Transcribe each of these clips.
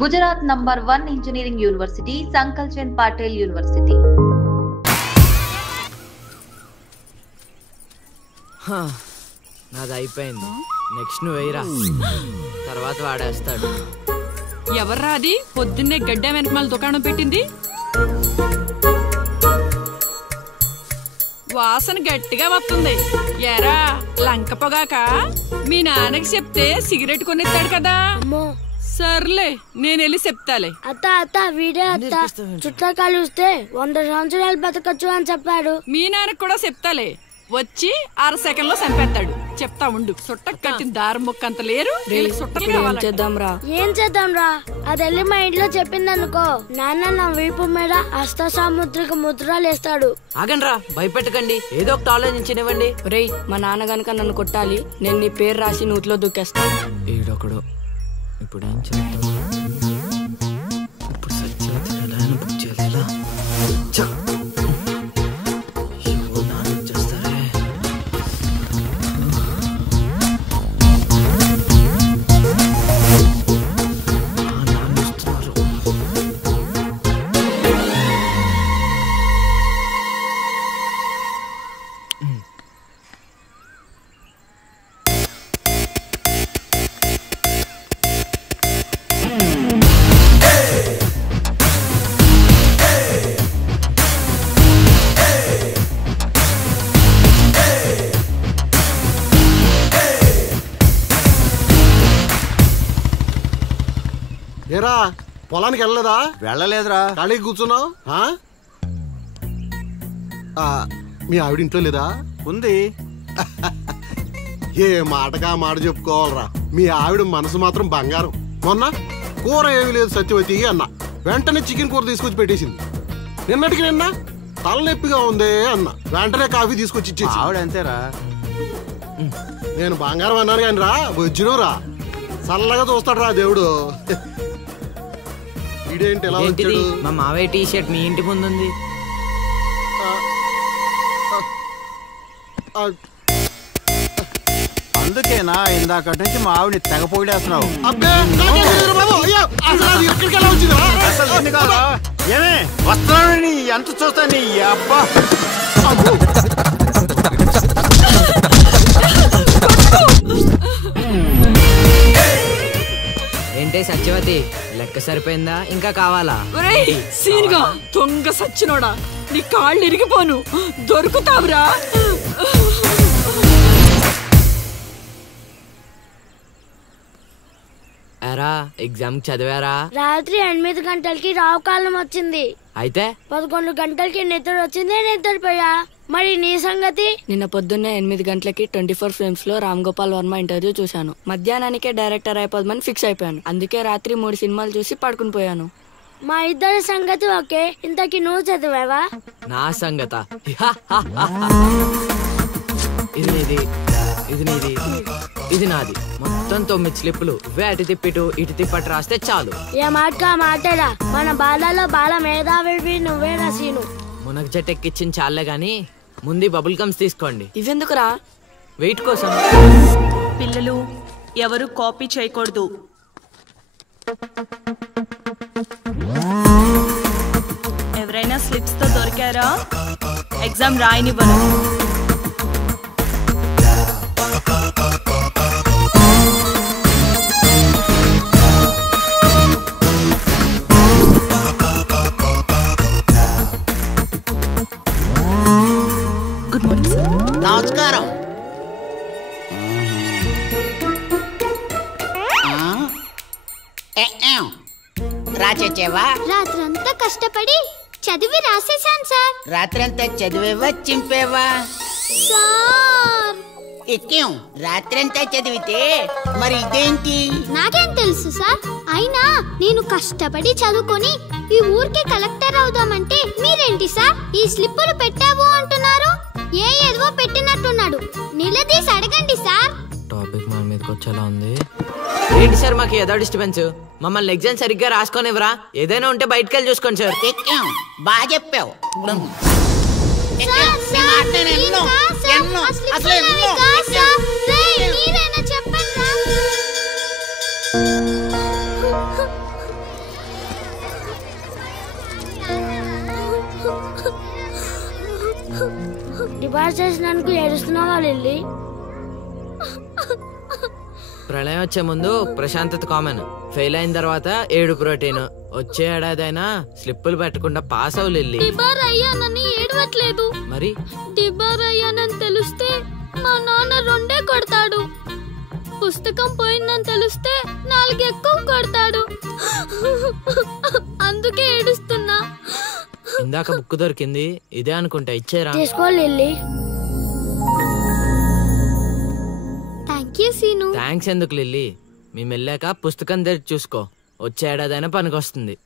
Gujarat number 1 Engineering University, Sankal Chand Patel University. నాది అయిపోయింది. Next నువ్వు వేయరా, తర్వాత వాడేస్తాడు. ఎవర్రా అది పొద్దున్నే గడ్డ వెనకమాల దుకాణం పెట్టింది? వాసన గట్టిగా వస్తుంది. ఎరా లంక పొగాక మీ నాన్నకి చెప్తే సిగరెట్ కొనిస్తాడు కదా. సర్లే నేను వెళ్ళి చెప్తాలే. అత్త వీడే అత్త చుట్టూ కలిస్తే 100 సంవత్సరాలు బతకచ్చు అని చెప్పాడు. మీ నాన్నకి కూడా చెప్తాలే, వచ్చి 6 సెకండ్లో చంపేస్తాడు. చెప్తా ఉండు. సుట్ట కట్టిన దారం ముక్క అంత లేరు, సుట్టలు కావాలి. ఏం చేద్దాంరా? అది వెళ్ళి మా ఇంట్లో చెప్పింది అనుకో, నాన్న నా వీపు మీద హస్త సాముద్రిక ముద్రలు వేస్తాడు. ఆగండ్రా, భయపెట్టకండి, ఏదో ఒకటి ఆలోచించనివ్వండి. రేయ్, మా నాన్న గనక నన్ను కొట్టాలి, నేను నీ పేరు రాసి నూతిలో దూకేస్తాను. ఈడొకడు ఇప్పుడు ఏం చేద్దాం? ఇప్పుడు సత్యవతి ఎలా బుక్ చేయాలి? ఏరా పొలానికి వెళ్ళలేదా? వెళ్ళలేదురా. ఖాళీ కూర్చున్నావు? మీ ఆవిడ ఇంట్లో లేదా? ఉంది. ఏ మాటగా మాట చెప్పుకోవాలరా, మీ ఆవిడ మనసు మాత్రం బంగారం. మొన్న కూర ఏమి లేదు సత్యవతి అన్న, వెంటనే చికెన్ కూర తీసుకొచ్చి పెట్టేసింది. నిన్నటికి నిన్న తలనొప్పిగా ఉంది అన్న, వెంటనే కాఫీ తీసుకొచ్చి ఇచ్చేసి. ఆవిడ అంతేరా. నేను బంగారం అన్నాను కానీ రా వచ్చినవు రా, చల్లగా చూస్తాడు రా దేవుడు. మా మావయ్య టీ షర్ట్ మీ ఇంటి ముందు ఉంది. అందుకేనా ఇందాక నుంచి మా ఆవిడని తెగ పొగిడేస్తున్నావు? ఏమే వస్తున్నాను, ఎంత చూస్తా నీ అబ్బా. ఏంటే సత్యవతి, లెక్క సరిపోయిందా? ఇంకా కావాలా? సీన్గా దొంగ సచ్చినోడా, నీ కాళ్ళు ఇరిగిపోను, దొరుకుతావురా. ఎరా ఎగ్జామ్ చదివారా? రాత్రి 8 గంటలకి రావుకాలం వచ్చింది. అయితే 11 గంటలకి నిద్ర వచ్చింది, నిద్రపోయా. మరి నీ సంగతి? నిన్న పొద్దున్నే 8 గంటలకి 24 ఫ్రేమ్స్ లో రామ్ గోపాల్ వర్మ ఇంటర్వ్యూ చూశాను. మధ్యాహ్నానికే డైరెక్టర్ అయిపోదామని ఫిక్స్ అయిపోయాను. అందుకే రాత్రి 3 సినిమాలు చూసి పడుకుని పోయాను. మా ఇద్దరి సంగతి ఓకే. ఇంతకి నువ్వు చదివావా? నా సంగత ఇది నీది, ఇది నీది, ఇది నాది. మొత్తం 9 స్లిప్పులు. అటు తిప్పిటు ఇటు తిప్పటి రాస్తే చాలు. ఏ మాట మాటరా, మన బాలలో బాల మేధావి నువ్వే రసీను. మునగ చెట్టు ఎక్కిచ్చిన చాలే గాని ముందు బబుల్ గమ్స్ తీసుకోండి. ఇవెందుకురా? వెయిట్ కోసం. పిల్లలు ఎవరు కాపీ చేయకూడదు. ఎవరైనా స్లిప్స్ తో దొరికారా? ఎగ్జామ్ రాయనివ్వను. Good morning sir. నమస్కారం. రాచేవా? రాత్రంతా కష్టపడి చదివి రాసేసాను సార్. రాత్రంతా చదివేవా చింపేవా? సార్ ఎక్కేం రాత్రంతా చదివితే మరి ఇదేంటి? నాకేం తెలుసు సార్. అయినా నేను కష్టపడి చదువుకొని ఈ ఊరికి కలెక్టర్ అవుదామంటే మీరేంటి సార్ ఈ స్లిప్పులు పెట్టావు అంటున్నారు? ఏదో పెట్టినట్టున్నాడు, నిలదీసి అడగండి సార్. టాపిక్ మన మీదకి వచ్చేలా ఉంది. ఏంటి సార్ మాకు ఏదో డిస్టర్బెన్స్? మమ్మల్ని ఎగ్జామ్ సరిగ్గా రాసుకొనివ్వరా? ఏదైనా ఉంటే బయటకు వెళ్ళి చూసుకోండి సార్. ఎక్కేం బాగా చెప్పావు. డిపాజిట్ చేసినందుకు ఏడుస్తున్నావా లిల్లీ? ప్రళయం వచ్చే ముందు ప్రశాంతత కామన్. ఫెయిల్ అయిన తర్వాత ఏడు ప్రోటీన్. వచ్చే ఏడాదైనా స్లిప్పులు పెట్టకుండా పాస్ అవ్వు లిల్లీ. డిబార్ అయ్యానని ఏడవట్లేదు. మరి డిబార్ అయ్యానని తెలిస్తే మా నాన్న 2 కొడతాడు. పుస్తకం పోయిందని తెలిస్తే 4 ఎక్కువ కొడతాడు. అందుకే ఏడుస్తున్నా. ఇందాక బుక్ దొరికింది, ఇదే అనుకుంటా. ఇచ్చేరా? తీసుకో Lilly. Thank you Seenu. Thanks ఎందుకు లిల్లీ? మేము వెళ్ళాక పుస్తకం తెరిచి చూసుకో. వచ్చే ఏడాదైనా పనికొస్తుంది.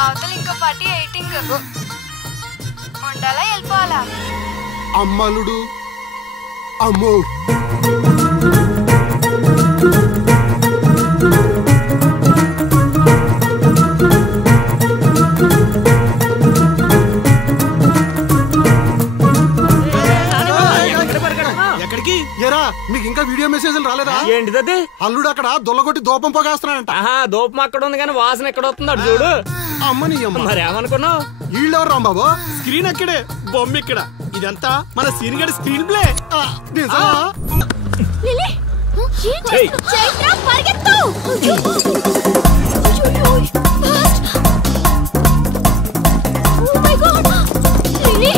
అవతల ఇంకో పార్టీ ఎయిటింగ్ ఉండాలా వెళ్ళిపోవాలా? అమ్మలుడు అమ్మో ఎక్కడికి? ఏరా మీకు ఇంకా వీడియో మెసేజ్లు రాలేదా? ఏంటిది? అల్లుడు అక్కడ దొల్లగొట్టి దూపం పోగేస్తున్నాడంట. దూపం అక్కడ ఉంది కానీ వాసన ఎక్కడ వస్తుంది అటు చూడు. అమ్మని అమ్మ మరి ఏమనుకున్నావు? వీళ్ళెవరు రాంబాబు? స్క్రీన్ అక్కడే, బొమ్మ ఇక్కడ. ఇదంతా మన సీన్ గడి స్క్రీన్ ప్లే. లిల్లీ ఏం చేస్తున్నావ్? చైత్ర పరిగెత్తు. ఓ మై గాడ్ లిల్లీ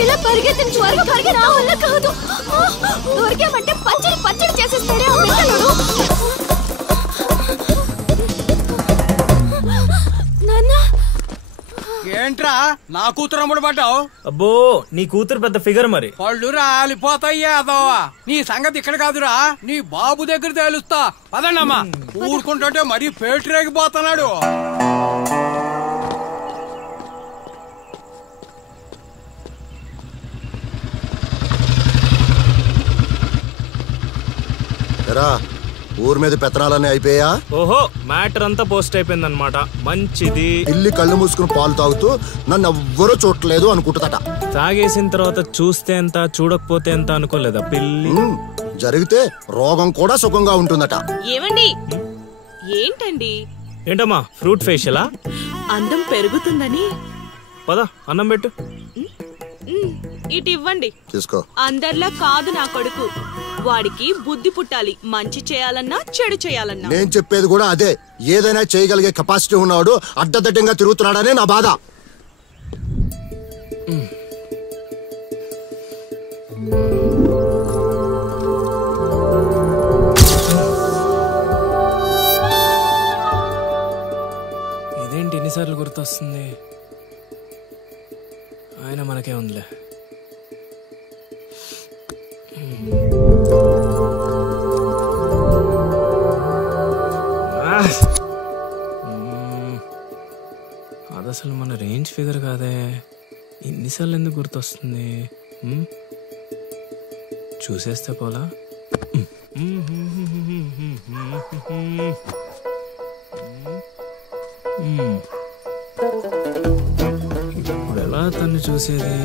ఇలా పరిగెత్తిన త్వరగా పరిగె నా వల్ల కాదు. దొరికామంటే పచ్చడి పచ్చడి చేసేస్తాడే ఆ పిల్లలు. నాన్న ఏంట్రా నా కూతురు అమ్ముడు పడ్డావు? అబ్బో నీ కూతురు పెద్ద ఫిగర్ మరి. పళ్ళు రాలిపోతాయ్యా అదోవా. నీ సంగతి ఇక్కడ కాదురా, నీ బాబు దగ్గర తేలుస్తా. పదండమ్మా. ఊరుకుంటుంటే మరీ పేటరేగిపోతున్నాడు. ఊరి మీద పెత్తనాలన్నీ అయిపోయా? ఓహో మ్యాటర్ అంతా పోస్ట్ అయిపోయింది అనమాట. మంచిది. ఇల్లి కళ్ళు మూసుకుని పాలు తాగుతూ నన్ను ఎవ్వరూ చూడలేదు అనుకుంటుందట. తాగేసిన తర్వాత చూస్తే ఎంత చూడకపోతే ఎంత అనుకోలేదా పిల్లి? జరిగితే రోగం కూడా సుఖంగా ఉంటుందట. ఏమండి ఏంటండి ఏంటమ్మా ఫ్రూట్ ఫేషియలా? అందం పెరుగుతుందని. పద అన్నం పెట్టు. ఇటు ఇవ్వండి. తీసుకో. అందరిలా కాదు నా కొడుకు. వాడికి బుద్ధి పుట్టాలి, మంచి చేయాలన్నా చెడు చేయాలన్నా. నేను చెప్పేది కూడా అదే. ఏదైనా చేయగలిగే కెపాసిటీ ఉన్నవాడు అడ్డదడ్డంగా తిరుగుతున్నాడనే నా బాధ. ఇదేంటి ఎన్నిసార్లు గుర్తొస్తుంది? ఆయన మనకే ఉందిలే. అది అసలు మన రేంజ్ ఫిగర్ కాదే. ఇన్నిసార్లు ఎందుకు గుర్తొస్తుంది? చూసేస్తే పోలా. ఇప్పుడు ఎలా తను చూసేది?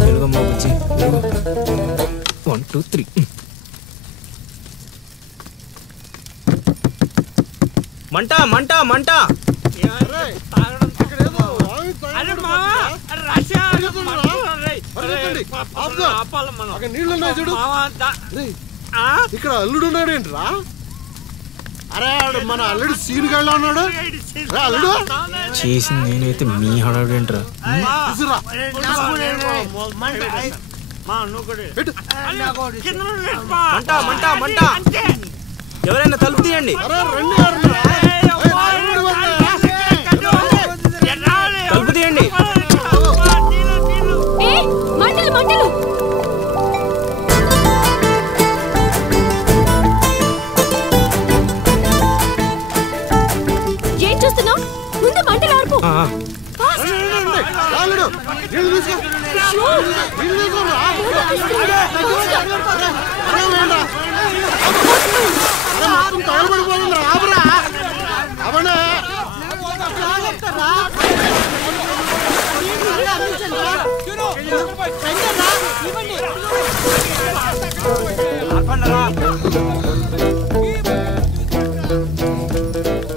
తెలుగమ్మా బుజ్జి. 1 2 3. మంట మంట మంట. ఇక్కడ అల్లుడు ఉన్నాడేంట్రా? అరే మన అల్లుడు సీన్ గళ్ళ ఉన్నాడు. అల్లుడు చేసింది నేనైతే మీ హడావిడేంట్రా? మంట మంట మంట. ఎవరైనా తలుపు తీయండి. తలుపు తీయండి. మంటలు మంటలు. ఏం చూస్తున్నావు? ముందు మంటలు ఆర్పు.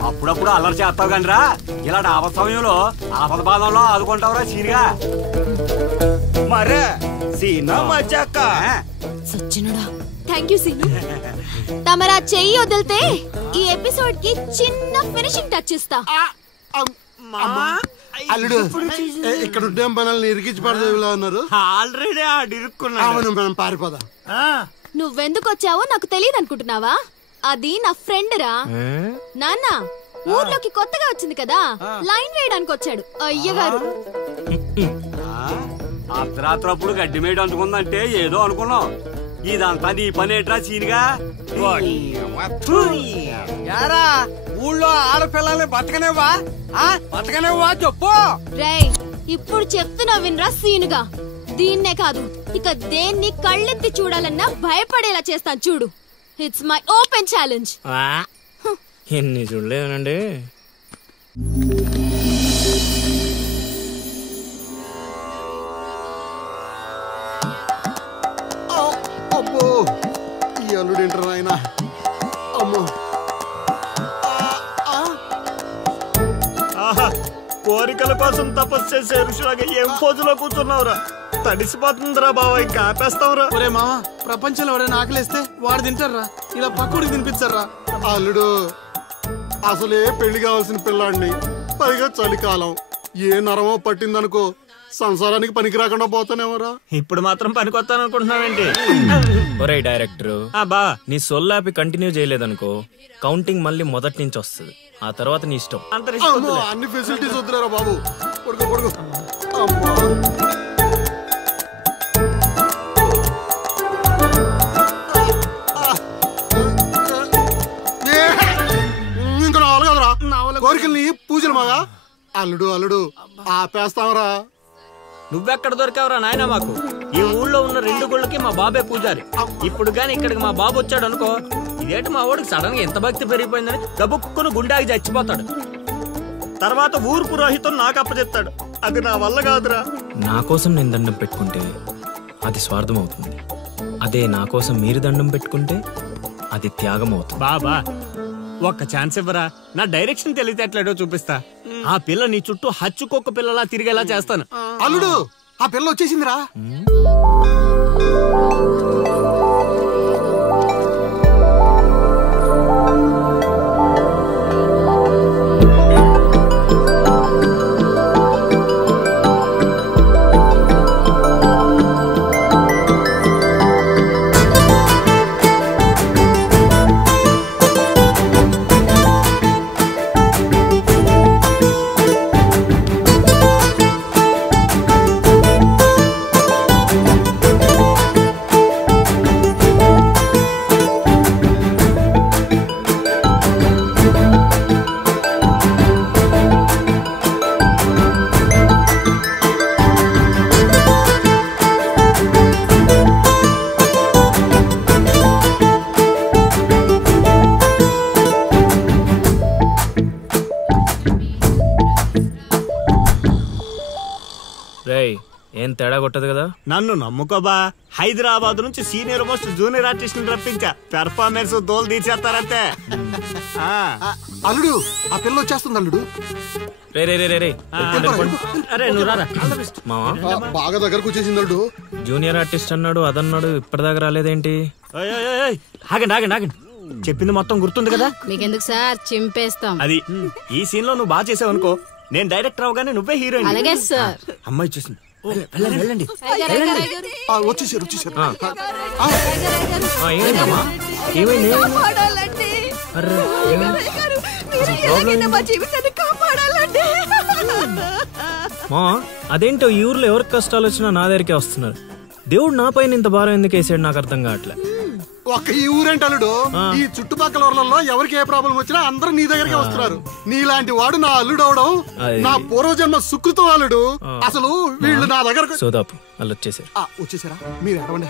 అప్పుడప్పుడు అల్లరి చేస్తావు కానీ రా, ఇలాంటి ఆపద సమయంలో ఆపద బాధంలో ఆదుకుంటావురా సీనిగా. మరే సీనా మజాక. సచ్చినుడా. Thank you Seenu. తమరా చెయ్యి వదిలితే ఈ ఎపిసోడ్ కి చిన్న ఫినిషింగ్ టచ్ ఇస్తా. అల్లుడు ఇక్కడ ఉంటే మనల్ని ఇరికించి పడదేవిలా ఉన్నారు. ఆల్రెడీ అవును మనం పారిపోదాం. నువ్వెందుకు వచ్చావో నాకు తెలియదు అనుకుంటున్నావా? అది నా ఫ్రెండ్ రా. నాన్న ఊర్లోకి కొత్తగా వచ్చింది కదా, లైన్ వేయడానికి వచ్చాడు అయ్యగారు. అర్ధరాత్రప్పుడు గడ్డి మేడ అందుకుందంటే ఏదో అనుకున్నాం. ఇదంతా నీ పనేట్రా సీనిగా? యారా ఊళ్ళో ఆడపిల్లల్ని బతకనేవా? బతకనేవా చెప్పు. రేయ్ ఇప్పుడు చెప్తున్నా వినరా సీనుగా. దీన్నే కాదు ఇక దేన్ని కళ్ళెత్తి చూడాలన్నా భయపడేలా చేస్తాను చూడు. It's my open challenge. ఎన్ని చూడలేదనండి. అబ్బో ఈ అల్లుడు ఏంటారు ఆయన? అమ్మో కోరికల కోసం తపస్సు చేసే ఋషులాగా ఏం పోజులో కూర్చున్నావురా? తడిసిపోతుందిరా బావ, ఇంకా ఆపేస్తావురా. ఒరే మామ, ప్రపంచంలో ఎవరైనా ఆకలిస్తే వాడు తింటారా? ఇలా పక్కడికి తినిపించారా? అల్లుడు అసలే పెళ్లి కావాల్సిన పిల్లాడిని, పైగా చలికాలం. ఏ నరమో పట్టిందనుకో సంసారానికి పనికి రాకుండా పోతానేమోరా. ఇప్పుడు మాత్రం పనికొస్తాను అనుకుంటున్నావేంటి? ఒరే డైరెక్టర్, బా నీ సొల్లాపి కంటిన్యూ చేయలేదనుకో కౌంటింగ్ మళ్ళీ మొదటి నుంచి వస్తుంది. ఆ తర్వాత నీ ఇష్టం. అన్ని ఫెసిలిటీస్ వద్దులేరా బాబు. పడుకో పడుకో. ఇంకా రావాలి కదరా కోరికల్ని పూజలు మాగా. అల్లుడు అల్లుడు ఆపేస్తావరా? నువ్వెక్కడ దొరికావురా నాయన మాకు? ఈ ఊళ్ళో ఉన్న 2 గుళ్ళకి మా బాబే పూజారి. ఇప్పుడు గాని ఇక్కడికి మా బాబు వచ్చాడు అనుకో, ఇదేంటి మా వాడికి సడన్ గా ఎంత భక్తి పెరిగిపోయిందని గబుక్కును గుండాకి చచ్చిపోతాడు. తర్వాత ఊరు పురోహితం నాకు అప్పచెప్తాడు. అది నా వల్ల కాదురా. నా కోసం నేను దండం పెట్టుకుంటే అది స్వార్థం అవుతుంది. అదే నా కోసం మీరు దండం పెట్టుకుంటే అది త్యాగం అవుతుంది. బాబా ఒక్క ఛాన్స్ ఇవ్వరా, నా డైరెక్షన్ తెలివితేటలేడో చూపిస్తా. ఆ పిల్ల నీ చుట్టూ హచ్చుకొక్క పిల్లలా తిరిగేలా చేస్తాను. అల్లుడు ఆ పిల్ల వచ్చేసిందిరా. ఏం తేడా కొట్టదు కదా. నన్ను నమ్ముకోబా, హైదరాబాద్ నుంచి సీనియర్ మోస్ట్ జూనియర్ ఆర్టిస్ట్ రప్పించా. పెర్ఫార్మెన్స్ దోలు తీసేస్తారంతే. అల్లుడు ఆ పిల్ల వచ్చేస్తుంది అల్లుడు. బాగా దగ్గరకు వచ్చేసింది అల్లుడు. జూనియర్ ఆర్టిస్ట్ అన్నాడు అదన్నాడు, ఇప్పటిదాకా రాలేదేంటి? ఆగండి ఆగండి ఆగండి, చెప్పింది మొత్తం గుర్తుంది కదా మీకెందుకు సార్, చింపేస్తాం. అది ఈ సీన్ లో నువ్వు బాగా చేసావు అనుకో, నేను డైరెక్టర్ అవగానే నువ్వే హీరోయిన్. అలాగే సార్. అమ్మాయి చూసింది, వెళ్ళండి. వచ్చేసారు వచ్చేసారు. మా అదేంటో ఈ ఊర్లో ఎవరికి కష్టాలు వచ్చినా నా దగ్గరికే వస్తున్నారు. దేవుడు నా పైన ఇంత భారం ఎందుకు వేసాడు నాకు అర్థం కావట్లే. ఒక్క ఈ ఊరేంటి అల్లుడు, ఈ చుట్టుపక్కల ఊర్లలో ఎవరికి ఏ ప్రాబ్లం వచ్చినా అందరూ నీ దగ్గరికి వస్తున్నారు. నీలాంటి వాడు నా అల్లుడు అవడం నా పూర్వజన్మ సుకృతం అల్లుడు. అసలు వీళ్ళు నా దగ్గర సోదాపు వాళ్ళు వచ్చేసారు. వచ్చేసారా? మీరు ఎడవండి.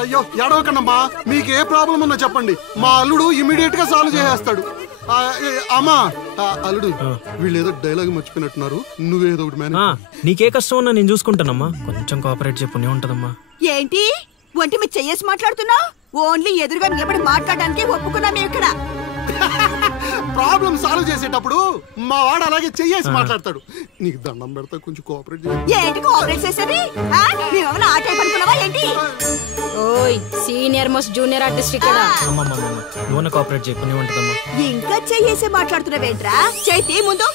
అయ్యో ఎడవకండమ్మా, మీకు ఏ ప్రాబ్లం ఉన్నా చెప్పండి, మా అల్లుడు ఇమీడియట్ గా సాల్వ్ చేసేస్తాడు. అమ్మా అల్లుడు, వీళ్ళు ఏదో డైలాగ్ మర్చిపోయినట్టున్నారు, నువ్వేదో ఒకటి మేనేజ్. నీకే కష్టం ఉన్నా నేను చూసుకుంటానమ్మా, కొంచెం కోఆపరేట్ చెప్పు ఉంటదమ్మా. ఏంటి ఒంటి మీద చెయ్యేసి మాట్లాడుతున్నావు? ఓన్లీ ఎదురుగా నిలబడి మాట్లాడడానికి ఒప్పుకున్నాం ఇక్కడ. ప్రాబ్లం సాల్వ్ చేసేటప్పుడు మా వాడు అలాగే చెయ్యేసి మాట్లాడతాడు. నీకు దండం పెడతా, కొంచెం కోఆపరేట్ ఏంటి కోఆపరేట్ చేసేది? మేమేమైనా ఆ టైప్ అనుకున్నావా ఏంటి? ఓయ్ సీనియర్ మోస్ట్ జూనియర్ ఆర్టిస్ట్ ఇక్కడ. నువ్వు కోఆపరేట్ చెప్పు ఉంటదమ్మా. ఇంకా చెయ్యేసి మాట్లాడుతున్నావేంట్రా? చేతి ముందు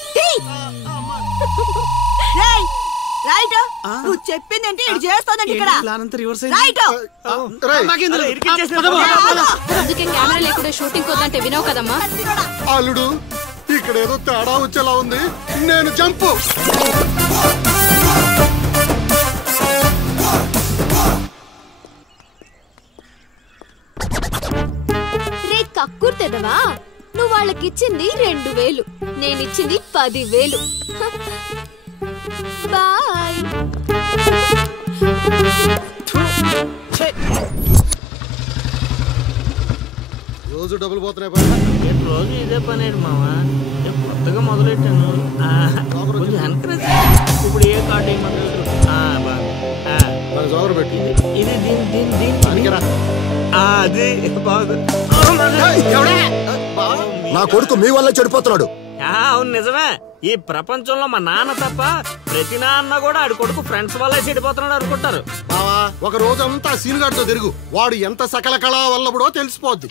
రైట్. నువ్వు చెప్పిందంటే ఇది చేస్తానండి ఇక్కడ. రైట్. అందుకే కెమెరా లేకుండా షూటింగ్ వద్దంటే వినవు కదమ్మా. అల్లుడు ఇక్కడ ఏదో తేడా వచ్చేలా ఉంది, నేను జంపు. రే కక్కుర్తెదవా, నువ్వు వాళ్ళకిచ్చింది 2000, నేనిచ్చింది 10,000. బాయ్. రోజు డబ్బులు పోతున్నాయి. రోజు ఇదే పని మావా, కొత్తగా మొదలెట్టాను. ఇప్పుడు ఏ కార్డు ఇది నా కొడుకు మీ వల్ల చెడిపోతున్నాడు. అవును నిజమే, ఈ ప్రపంచంలో మా నాన్న తప్ప ప్రతి నాన్న కూడా ఆడి కొడుకు ఫ్రెండ్స్ వల్లే చెడిపోతున్నాడు అనుకుంటారు. ఒక రోజంతా సీన్ గారితో తిరుగు, వాడు ఎంత సకల కళా వల్లబడో తెలిసిపోద్ది.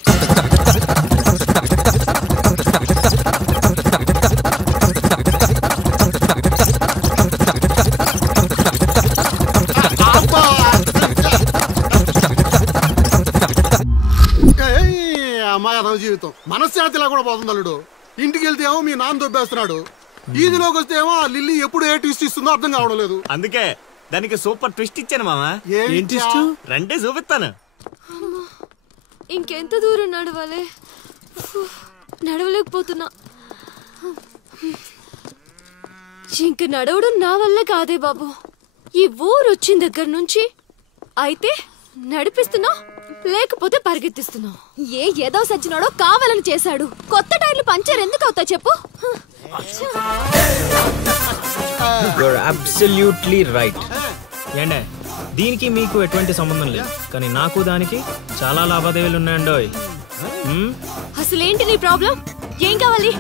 అమ్మాయి అదవ జీవితం మనశ్శాంతిలా కూడా పోతుంది అల్లుడు. ఇంటికి వెళ్తే ఏమో మీ నాన్న దొబ్బేస్తున్నాడు, ఈదిలోకి వస్తే ఏమో ఆ లిల్లీ ఎప్పుడు ఏ ట్విస్ట్ ఇస్తుందో అర్థం కావడం లేదు. అందుకే దానికి సూపర్ ట్విస్ట్ ఇచ్చాను మామా. రండి చూపిస్తాను. ఇంకెంత దూరం నడవాలి, నడవలేకపోతున్నా. ఇంక నడవడం నా వల్ల కాదే బాబు. ఈ ఊరు వచ్చిన దగ్గర నుంచి అయితే నడిపిస్తున్నావు లేకపోతే పరిగెత్తిస్తున్నావు. ఏదో సచ్చినాడో కావాలని చేశాడు. కొత్త టైర్లు పంచర్ ఎందుకు అవుతా చెప్పు. Absolutely right. ఏండే దీనికి మీకు ఎటువంటి సంబంధం లేదు, కానీ నాకు దానికి చాలా లావాదేవీలు ఉన్నాయండోయ్. అసలేంటి నీ ప్రాబ్లం? ఏం కావాలి?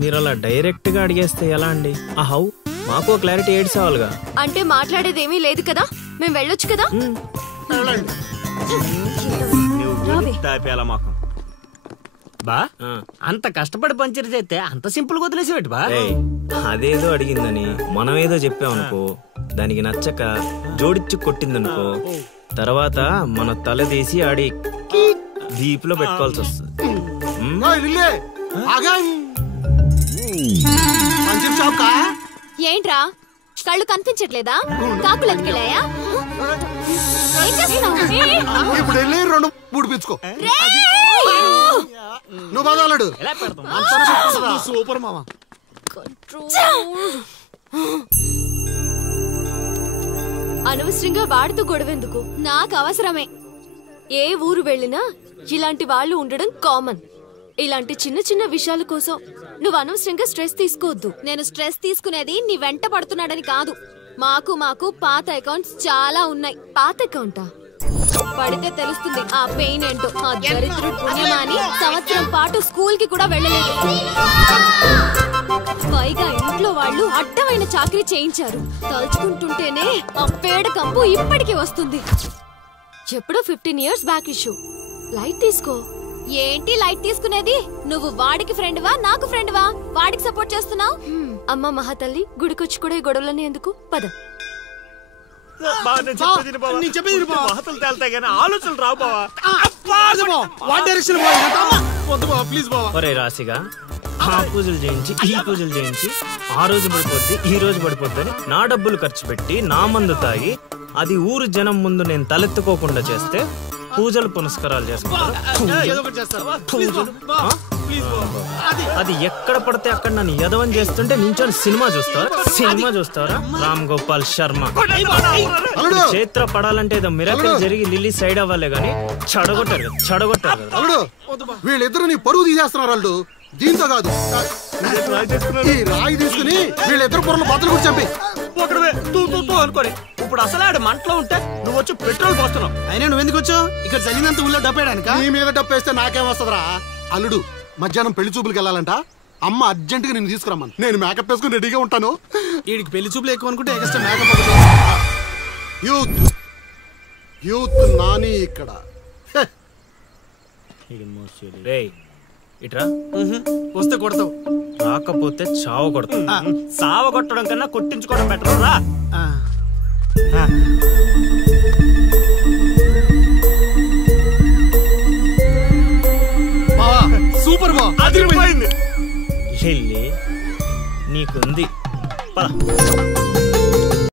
మీరు అలా డైరెక్ట్ గా అడిగేస్తే ఎలా అండి? హౌ మాకు క్లారిటీ ఏడ్చేవాళ్ళుగా. అంటే మాట్లాడేదేమీ లేదు కదా, మేము వెళ్ళొచ్చు కదా. బా అంత కష్టపడి పంచర్ చేస్తే అంత సింపుల్ గా వదిలేసేవాటి బా. అదేదో అడిగిందని మనం ఏదో చెప్పామనుకో, దానికి నచ్చక జోడిచ్చి కొట్టిందనుకో, తర్వాత మన తల తీసి ఆడి దీపులో పెట్టుకోవాల్సి వస్తుంది. ఏంట్రా కళ్ళు కనిపించట్లేదా? కాకులు ఎత్తుకెళ్ళాయా? ఇప్పుడు వెళ్ళి 2-3 పిచ్చుకో. నువ్వు బాధాడు సూపర్ మామ. అనవసరంగా వాడితో గొడవెందుకు? నాకు అవసరమే. ఏ ఊరు వెళ్ళినా ఇలాంటి వాళ్ళు ఉండడం కామన్. ఇలాంటి చిన్న చిన్న విషయాల కోసం నువ్వు అనవసరంగా స్ట్రెస్ తీసుకోవద్దు. నేను స్ట్రెస్ తీసుకునేది నీ వెంట పడుతున్నాడని కాదు. మాకు పాత అకౌంట్స్ చాలా ఉన్నాయి. పాత అకౌంటా? పడితే తెలుస్తుంది ఆ పెయిన్ ఏంటో. ఆ దరిద్రుడు పుణ్యమాని సంవత్సరం పాటు స్కూల్ కి కూడా వెళ్ళలేదు. పైగా ఇంట్లో వాళ్ళు అడ్డమైన చాకరీ చేయించారు. తలుచుకుంటుంటేనే ఆ పేడ కంపు ఇప్పటికీ వస్తుంది. ఎప్పుడో 15 years బ్యాక్ ఇష్యూ. లైట్ తీసుకో. ఏంటి లైట్ తీసుకునేది? నువ్వు వాడికి ఫ్రెండ్వా నాకు ఫ్రెండ్వా? వాడికి సపోర్ట్ చేస్తున్నావు? అమ్మ మహాతల్లి గుడికొచ్చి కూడా ఈ గొడవలని ఎందుకు? పద. ఆలోచనలు రావు బావా. ఒరే రాశిగా ఆ పూజలు చేయించి ఈ పూజలు చేయించి ఆ రోజు పడిపోద్ది ఈ రోజు పడిపోద్ది అని నా డబ్బులు ఖర్చు పెట్టి నా మందు తాగి అది ఊరు జనం ముందు నేను తలెత్తుకోకుండా చేస్తే పూజలు పునస్కారాలు చేసుకుంటారు. అది ఎక్కడ పడితే అక్కడ నన్ను యదవం చేస్తుంటే నించొని సినిమా చూస్తారా? రామ్ గోపాల్ శర్మ క్షేత్ర పడాలంటే ఏదో మిరాకిల్ జరిగి లిల్లీ సైడ్ అవ్వాలే గాని చెడగొట్టారు. వీళ్ళిద్దరు నీ పరువు తీసేస్తున్నారు. వాళ్ళు దీంతో కాదు, ఈ రాయి తీసుకుని వీళ్ళిద్దరు పొరలు బద్దలు కూడా చంపి అనుకోని ఇప్పుడు అసలు ఆడు మంటలో ఉంటే నువ్వు వచ్చి పెట్రోల్ పోస్తున్నావు. అయినా నువ్వెందుకు వచ్చావు? ఇక్కడ జరిగినంత ఊళ్ళో డప్పేయడానికి. నీ మీద డప్పేస్తే నాకేం వస్తుందిరా? అల్లుడు మధ్యాహ్నం పెళ్లి చూపులకు వెళ్ళాలంట. అమ్మ అర్జెంట్ గా నేను తీసుకురమ్మను. నేను మేకప్ వేసుకుని రెడీగా ఉంటాను. వీడికి పెళ్లి చూపులు ఎక్కువ అనుకుంటే ఎక్స్ట్రా మేకప్. యూత్ నాని ఇక్కడ. ఇట్రా వస్తే కొడతావు, రాకపోతే చావ కొడతావు. సావ కొట్టడం కన్నా కొట్టించుకోవడం బెటర్ రా. సూపర్ బా, అదిరిపోయింది. నీకుంది పద.